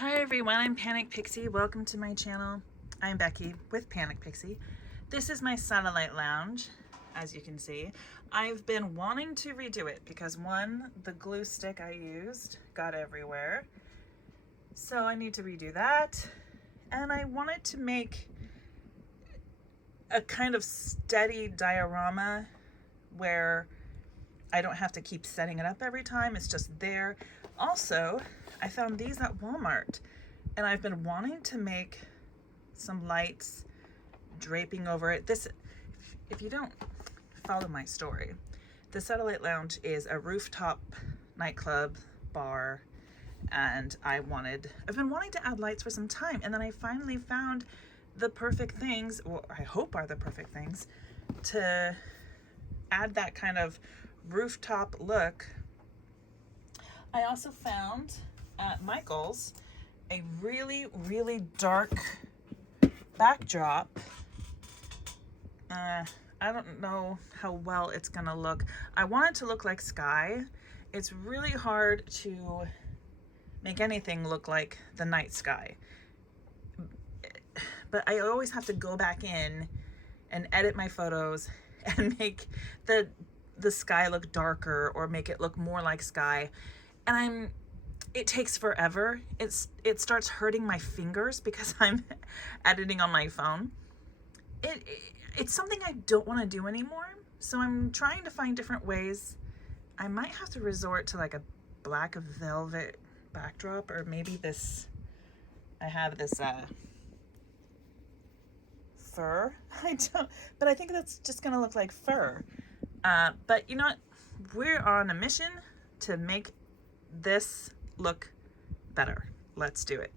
Hi everyone, I'm Panic Pixie. Welcome to my channel. I'm Becky with Panic Pixie. This is my satellite lounge, as you can see. I've been wanting to redo it because one, the glue stick I used got everywhere. So I need to redo that. And I wanted to make a kind of steady diorama where I don't have to keep setting it up every time. It's just there. Also, I found these at Walmart and I've been wanting to make some lights draping over it. This, if you don't follow my story, the Satellite Lounge is a rooftop nightclub bar, and I've been wanting to add lights for some time, and then I finally found the perfect things, or I hope are the perfect things, to add that kind of rooftop look. I also found at Michael's a really, really dark backdrop. I don't know how well it's gonna look. I want it to look like sky. It's really hard to make anything look like the night sky. But I always have to go back in and edit my photos and make the sky look darker or make it look more like sky. And it takes forever. It starts hurting my fingers because I'm editing on my phone. It's something I don't want to do anymore. So I'm trying to find different ways. I might have to resort to like a black velvet backdrop, or maybe this, I have this fur. But I think that's just gonna look like fur. But you know what? We're on a mission to make this look better. Let's do it.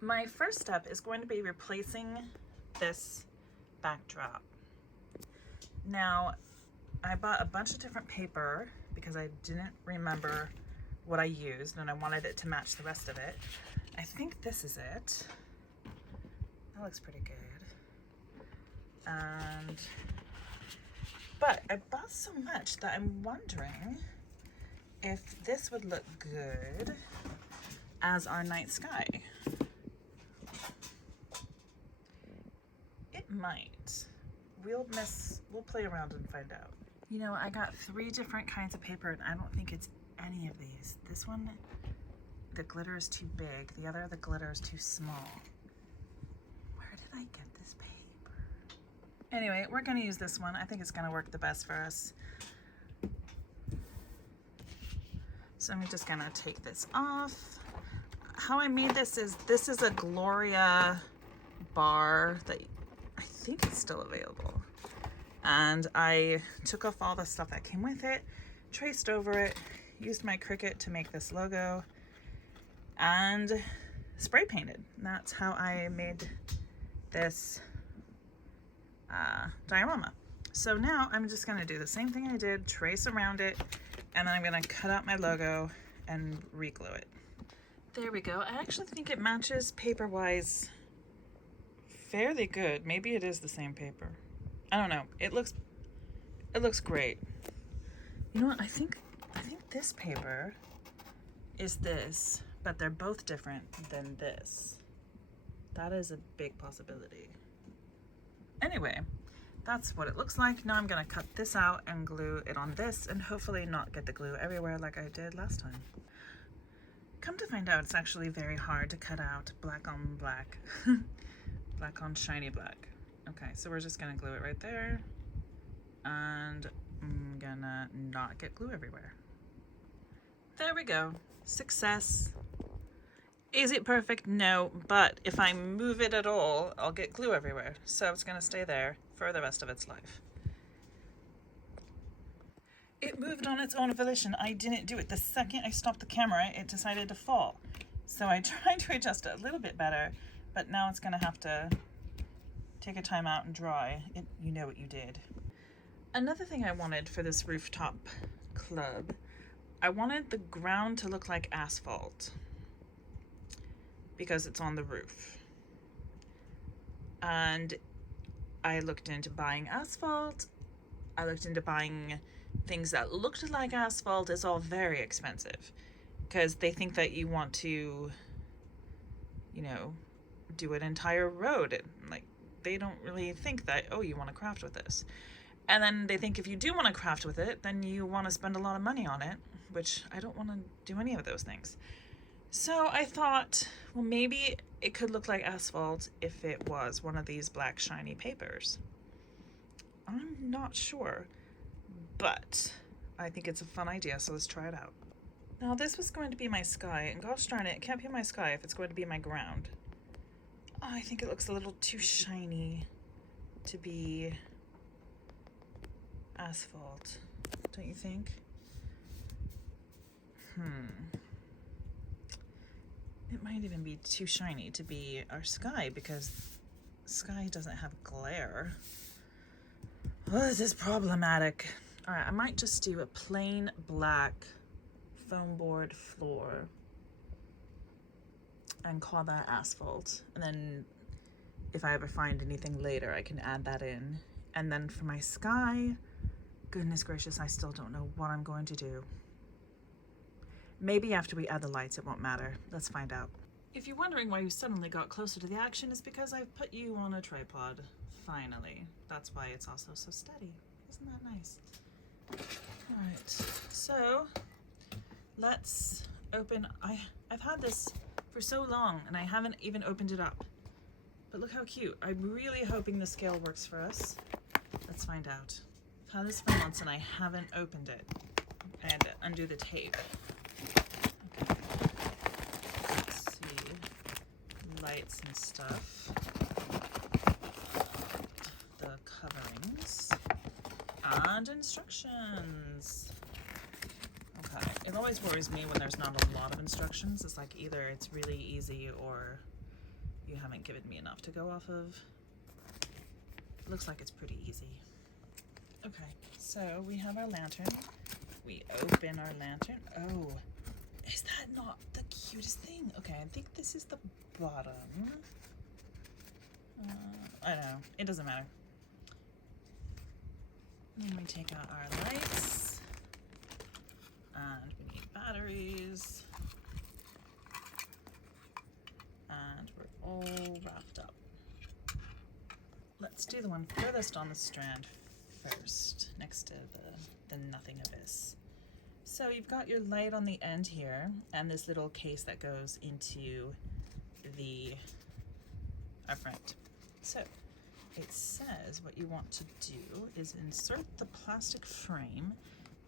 My first step is going to be replacing this backdrop. Now, I bought a bunch of different paper because I didn't remember what I used and I wanted it to match the rest of it. I think this is it. That looks pretty good. But I bought so much that I'm wondering if this would look good as our night sky. It might. We'll play around and find out. You know, I got 3 different kinds of paper and I don't think it's any of these. This one, the glitter is too big. The other, the glitter is too small. Where did I get this paper? Anyway, we're gonna use this one. I think it's gonna work the best for us. So I'm just gonna take this off. How I made this is a Gloria bar that I think is still available. And I took off all the stuff that came with it, traced over it, used my Cricut to make this logo, and spray painted. And that's how I made this diorama. So now I'm just gonna do the same thing I did, trace around it, and then I'm gonna cut out my logo and re-glue it. There we go. I actually think it matches paper-wise fairly good. Maybe it is the same paper. I don't know. It looks great. You know what? I think this paper is this, but they're both different than this. That is a big possibility. Anyway, that's what it looks like. Now I'm gonna cut this out and glue it on this and hopefully not get the glue everywhere like I did last time. Come to find out, it's actually very hard to cut out black on black. Black on shiny black. Okay, so we're just gonna glue it right there. And I'm gonna not get glue everywhere. There we go. Success. Is it perfect? No, but if I move it at all, I'll get glue everywhere. So it's gonna stay there for the rest of its life. It moved on its own volition. I didn't do it. The second I stopped the camera, it decided to fall. So I tried to adjust it a little bit better, but now it's gonna have to take a time out and dry. You know what you did. Another thing I wanted for this rooftop club, I wanted the ground to look like asphalt because it's on the roof. And I looked into buying asphalt. I looked into buying things that looked like asphalt. It's all very expensive because they think that you want to you know, do an entire road. Like, they don't really think that, oh, you want to craft with this. And then they think if you do want to craft with it, then you want to spend a lot of money on it, which I don't want to do any of those things. So I thought, well, maybe it could look like asphalt if it was one of these black shiny papers. I'm not sure, but I think it's a fun idea, so let's try it out. Now this was going to be my sky, and gosh darn it, it can't be my sky if it's going to be my ground. Oh, I think it looks a little too shiny to be asphalt, don't you think? It might even be too shiny to be our sky because sky doesn't have glare. Oh, this is problematic. All right, I might just do a plain black foam board floor and call that asphalt. And then if I ever find anything later, I can add that in. And then for my sky, goodness gracious, I still don't know what I'm going to do. Maybe after we add the lights, it won't matter. Let's find out. If you're wondering why you suddenly got closer to the action, is because I've put you on a tripod, finally. That's why it's also so steady. Isn't that nice? All right, so let's open. I've had this for so long and I haven't even opened it up. But look how cute. I'm really hoping the scale works for us. Let's find out. I've had this for months and I haven't opened it. I had to undo the tape. Okay. Let's see. Lights and stuff. The coverings. And instructions. Okay. It always worries me when there's not a lot of instructions. It's like either it's really easy or you haven't given me enough to go off of. It looks like it's pretty easy. Okay, so we have our lantern. We open our lantern. Oh, is that not the cutest thing? Okay, I think this is the bottom. I don't know, it doesn't matter. Then we take out our lights. And we need batteries. And we're all wrapped up. Let's do the one furthest on the strand first, next to the nothing abyss. So you've got your light on the end here, and this little case that goes into the front. So it says what you want to do is insert the plastic frame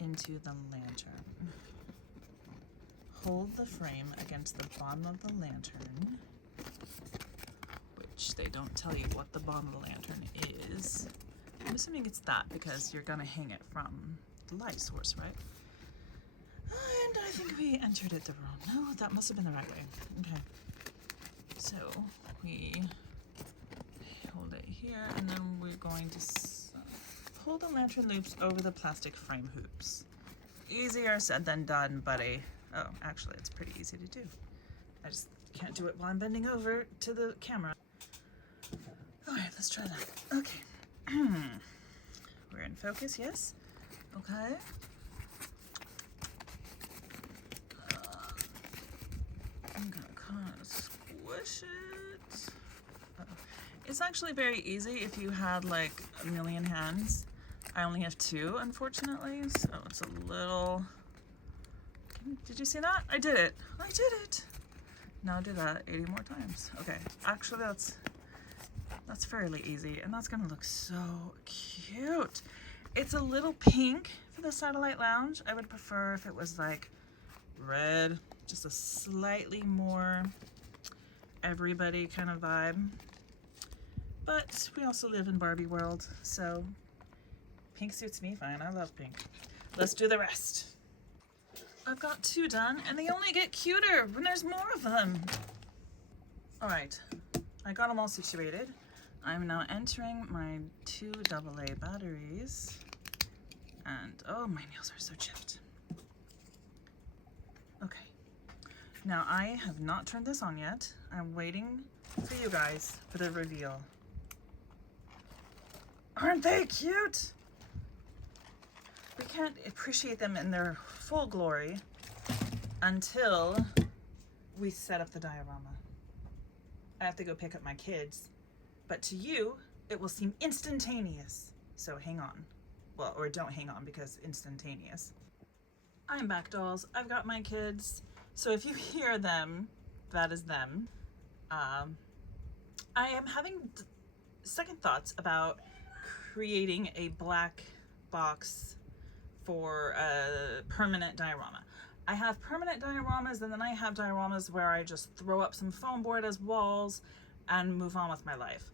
into the lantern. Hold the frame against the bottom of the lantern, which they don't tell you what the bottom of the lantern is. I'm assuming it's that because you're gonna hang it from the light source, right? And I think we entered it the wrong. No, that must have been the right way. Okay. So we hold it here, and then we're going to pull the lantern loops over the plastic frame hoops. Easier said than done, buddy. Oh, actually, it's pretty easy to do. I just can't do it while I'm bending over to the camera. All right, let's try that. Okay. We're in focus, yes? Okay. I'm gonna kind of squish it. It's actually very easy if you had like a million hands. I only have 2, unfortunately, so it's a little... Did you see that? I did it. I did it. Now do that 80 more times. Okay, actually that's fairly easy, and that's gonna look so cute. It's a little pink for the satellite lounge. I would prefer if it was like red, just a slightly more everybody kind of vibe. But we also live in Barbie world, so pink suits me fine. I love pink. Let's do the rest. I've got 2 done, and they only get cuter when there's more of them. All right, I got them all situated. I'm now entering my 2 AA batteries. And, oh, my nails are so chipped. Okay. Now, I have not turned this on yet. I'm waiting for you guys for the reveal. Aren't they cute? We can't appreciate them in their full glory until we set up the diorama. I have to go pick up my kids. But to you, it will seem instantaneous. So hang on. Well, or don't hang on because instantaneous. I'm back, dolls. I've got my kids. So if you hear them, that is them. I am having second thoughts about creating a black box for a permanent diorama. I have permanent dioramas, and then I have dioramas where I just throw up some foam board as walls and move on with my life.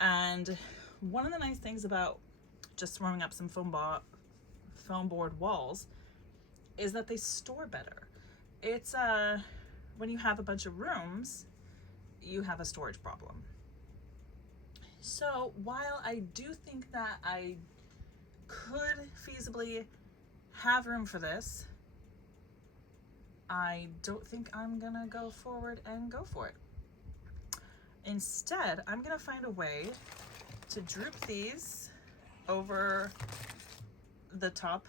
And one of the nice things about just throwing up some foam board walls is that they store better. It's when you have a bunch of rooms, you have a storage problem. So while I do think that I could feasibly have room for this, I don't think I'm gonna go forward and go for it. Instead, I'm gonna find a way to droop these over the top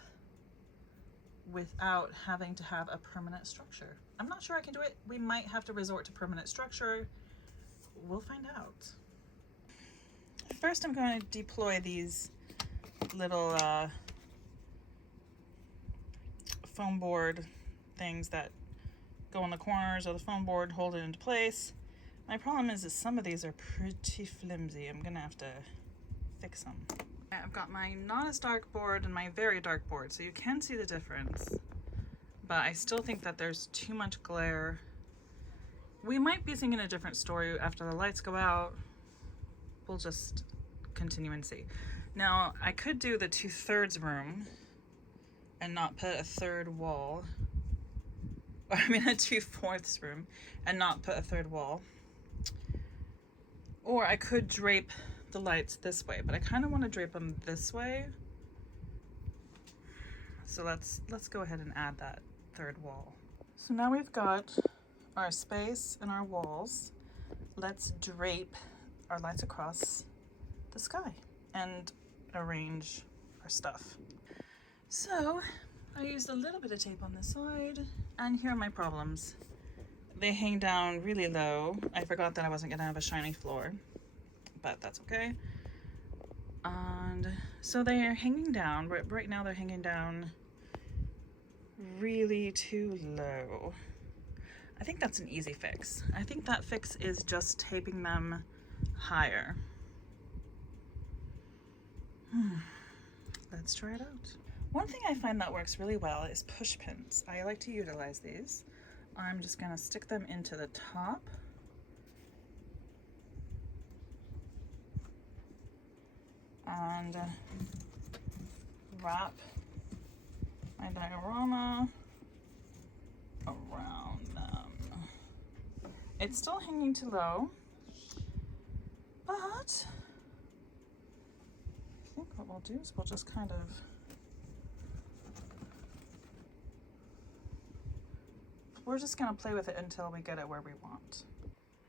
without having to have a permanent structure. I'm not sure I can do it. We might have to resort to permanent structure. We'll find out. First, I'm going to deploy these little foam board things that go in the corners of the foam board, hold it into place. My problem is that some of these are pretty flimsy. I'm gonna have to fix them. I've got my not as dark board and my very dark board, so you can see the difference, but I still think that there's too much glare. We might be singing a different story after the lights go out. We'll just continue and see. Now, I could do the 2/3 room and not put a third wall. Or I mean a 2/4 room and not put a third wall. Or I could drape the lights this way, but I kind of want to drape them this way. So let's go ahead and add that third wall. So now we've got our space and our walls. Let's drape our lights across the sky and arrange our stuff. So I used a little bit of tape on this side, and here are my problems. They hang down really low. I forgot that I wasn't gonna have a shiny floor, but that's okay. And so they are hanging down, right now they're hanging down really too low. I think that's an easy fix. I think that fix is just taping them higher. Let's try it out. One thing I find that works really well is push pins. I like to utilize these. I'm just gonna stick them into the top. And wrap my diorama around them. It's still hanging too low, but I think what we'll do is we'll just kind of we're just gonna play with it until we get it where we want.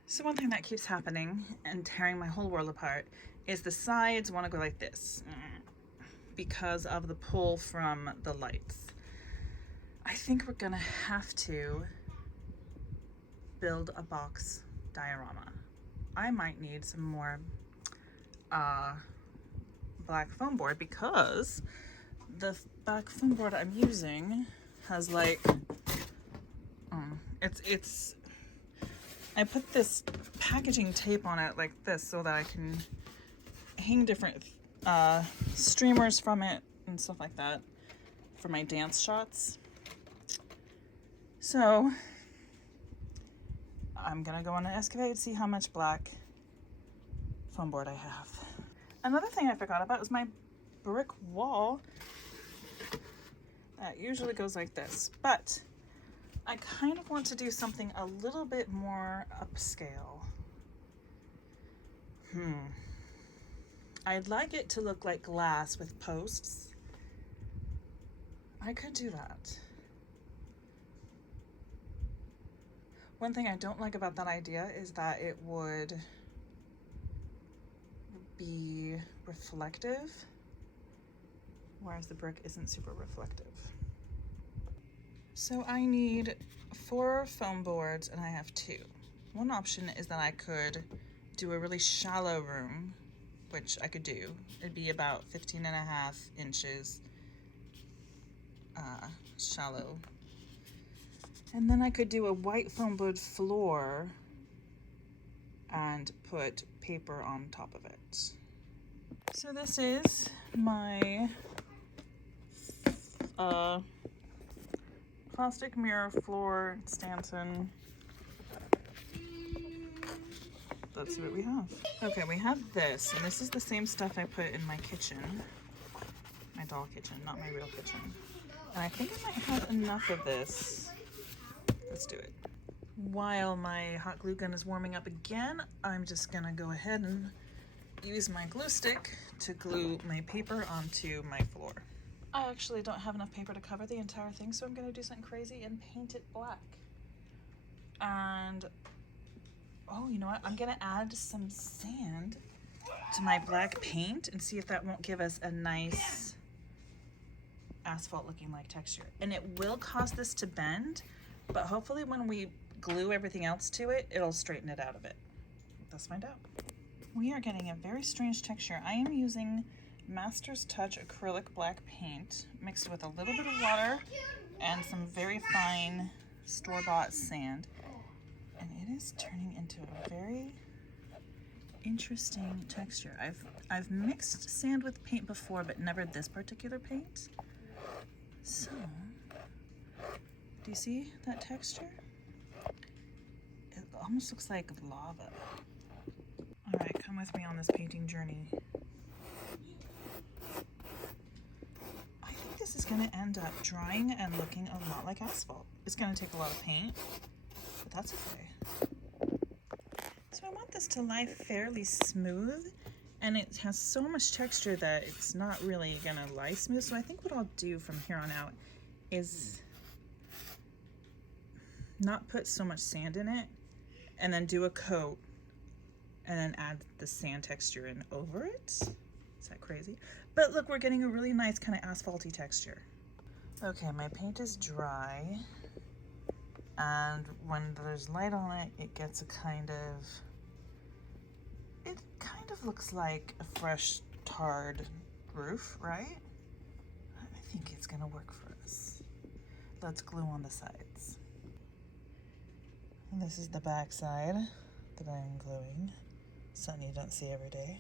So one thing that keeps happening and tearing my whole world apart is the sides want to go like this because of the pull from the lights. I think we're gonna have to build a box diorama. I might need some more black foam board because the black foam board I'm using has like it's I put this packaging tape on it like this so that I can hang different streamers from it and stuff like that for my dance shots. So I'm gonna go on an excavate, see how much black foam board I have. Another thing I forgot about is my brick wall. That usually goes like this, but I kind of want to do something a little bit more upscale. I'd like it to look like glass with posts. I could do that. One thing I don't like about that idea is that it would be reflective, whereas the brick isn't super reflective. So I need 4 foam boards and I have 2. one option is that I could do a really shallow room, which I could do. It'd be about 15.5 inches shallow. And then I could do a white foam board floor and put paper on top of it. So this is my plastic mirror floor stanchion. Let's see what we have. Okay, we have this, and this is the same stuff I put in my kitchen. My doll kitchen, not my real kitchen. And I think I might have enough of this. Let's do it. While my hot glue gun is warming up again, I'm just gonna go ahead and use my glue stick to glue my paper onto my floor. I actually don't have enough paper to cover the entire thing, so I'm gonna do something crazy and paint it black. And, oh, you know what? I'm gonna add some sand to my black paint and see if that won't give us a nice asphalt looking like texture. And it will cause this to bend, but hopefully when we glue everything else to it, it'll straighten it out of it. Let's find out. We are getting a very strange texture. I am using Master's Touch acrylic black paint mixed with a little bit of water and some very fine store-bought sand. And it is turning into a very interesting texture. I've mixed sand with paint before, but never this particular paint. So, do you see that texture? It almost looks like lava. All right, come with me on this painting journey. I think this is gonna end up drying and looking a lot like asphalt. It's gonna take a lot of paint, but that's okay. So I want this to lie fairly smooth, and it has so much texture that it's not really gonna lie smooth. So I think what I'll do from here on out is not put so much sand in it, and then do a coat, and then add the sand texture in over it. Is that crazy? But look, we're getting a really nice kind of asphalty texture. Okay, my paint is dry, and when there's light on it, it gets a kind of looks like a fresh tarred roof, right? I think it's gonna work for us. Let's glue on the sides. And this is the back side that I'm gluing, something you don't see every day.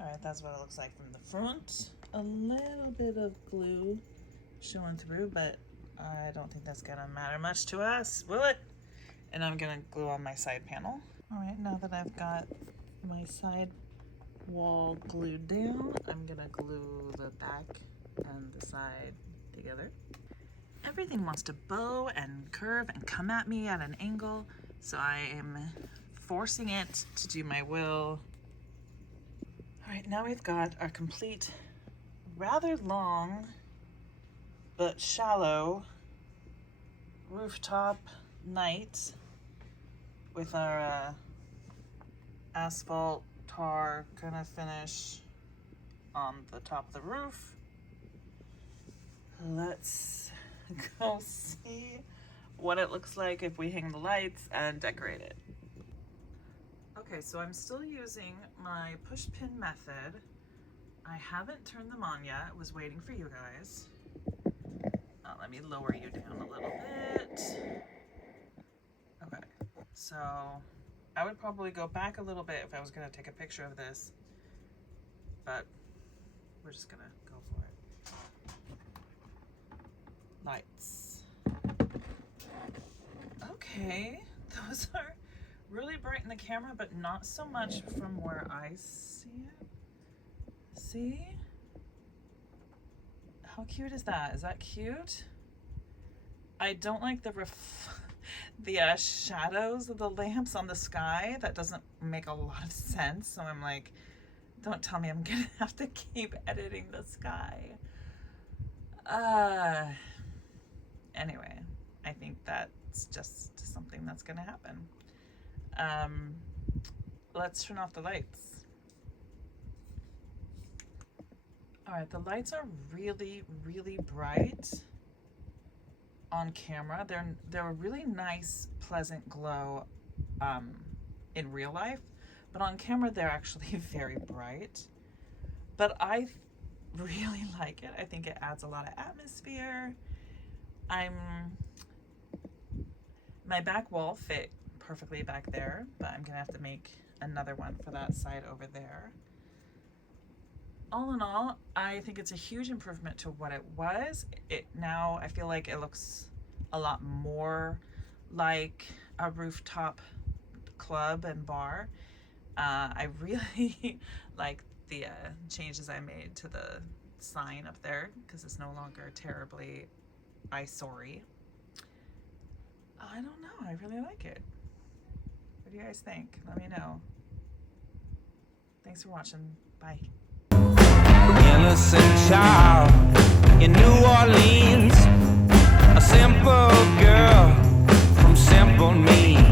All right, that's what it looks like from the front. A little bit of glue showing through, but I don't think that's gonna matter much to us, will it? And I'm gonna glue on my side panel. All right, now that I've got my side wall glued down, I'm gonna glue the back and the side together. Everything wants to bow and curve and come at me at an angle, so I am forcing it to do my will. All right, now we've got our complete, rather long but shallow rooftop night with our asphalt tar gonna finish on the top of the roof. Let's go see what it looks like if we hang the lights and decorate it. Okay, so I'm still using my push pin method. I haven't turned them on yet. I was waiting for you guys. Let me lower you down a little bit. Okay, so I would probably go back a little bit if I was gonna take a picture of this, but we're just gonna go for it. Lights. Okay, those are really bright in the camera, but not so much from where I see it. See? How cute is that? Is that cute? I don't like the shadows of the lamps on the sky. That doesn't make a lot of sense. So I'm like, don't tell me I'm gonna have to keep editing the sky. Anyway, I think that's just something that's gonna happen. Let's turn off the lights. All right, the lights are really, really bright on camera. They're a really nice, pleasant glow in real life, but on camera they're actually very bright. But I really like it. I think it adds a lot of atmosphere. My back wall fit perfectly back there, but I'm gonna have to make another one for that side over there. All in all, I think it's a huge improvement to what it was. Now I feel like it looks a lot more like a rooftop club and bar. I really like the changes I made to the sign up there, because it's no longer terribly eyesore-y. I don't know, I really like it. What do you guys think? Let me know. Thanks for watching. Bye. Innocent child in New Orleans, a simple girl from simple means.